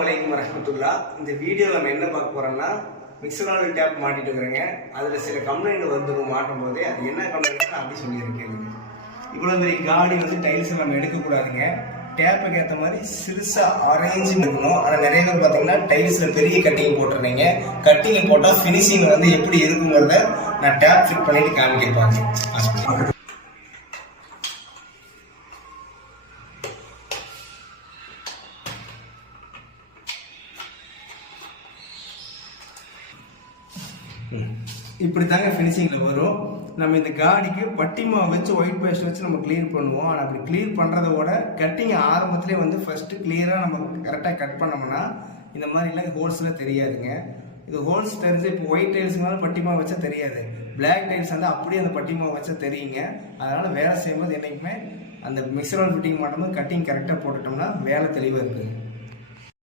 வலைக்கும் வரஹ்மத்துல்லாஹ். இந்த வீடியோவில் நம்ம என்ன பார்க்க போறோம்னா மிக்சர் ஆயில் டேப் மாட்டிட்டு இருக்கிறேங்க. அதில் சில கம்ப்ளைண்ட் வந்து மாட்டும் போதே அது என்ன கம்ப்ளைண்ட் அப்படி சொல்லியிருக்கேன். இவ்வளோ பெரிய காடி டைல்ஸ் நம்ம எடுக்கக்கூடாதுங்க. டேப்புக்கு ஏற்ற மாதிரி சிறுசா அரேஞ்சு இருக்கணும். ஆனால் நிறைய பேர் பார்த்தீங்கன்னா டைல்ஸில் பெரிய கட்டிங் போட்டுருந்தீங்க. கட்டிங் போட்டால் ஃபினிஷிங் எப்படி இருக்குங்கிறத நான் டேப் ஃபிட் பண்ணிட்டு காமிக்கிறேன். இப்படி தாங்க ஃபினிஷிங்கில் வரும். நம்ம இந்த காடிக்கு பட்டிமா வச்சு ஒயிட் பேஸ்ட் வச்சு நம்ம கிளியர் பண்ணுவோம். ஆனால் அப்படி கிளியர் பண்ணுறத விட கட்டிங் ஆரம்பத்திலே ஃபஸ்ட்டு கிளியராக நம்ம கரெக்டாக கட் பண்ணோம்னா இந்த மாதிரிலாம் ஹோல்ஸ்லாம் தெரியாதுங்க. இது ஹோல்ஸ் தெரிஞ்சு இப்போ ஒயிட் டைல்ஸுனாலும் பட்டிமா வச்சா தெரியாது. பிளாக் டைல்ஸ் அப்படியே அந்த பட்டிமா வச்சா தெரியுங்க. அதனால் வேலை செய்யும்போது என்றைக்குமே அந்த மிக்சர் ஆயில் ஃபிட்டிங் மாட்டும்போது கட்டிங் கரெக்டாக போட்டுட்டோம்னா வேலை தெளிவாக இருக்குது.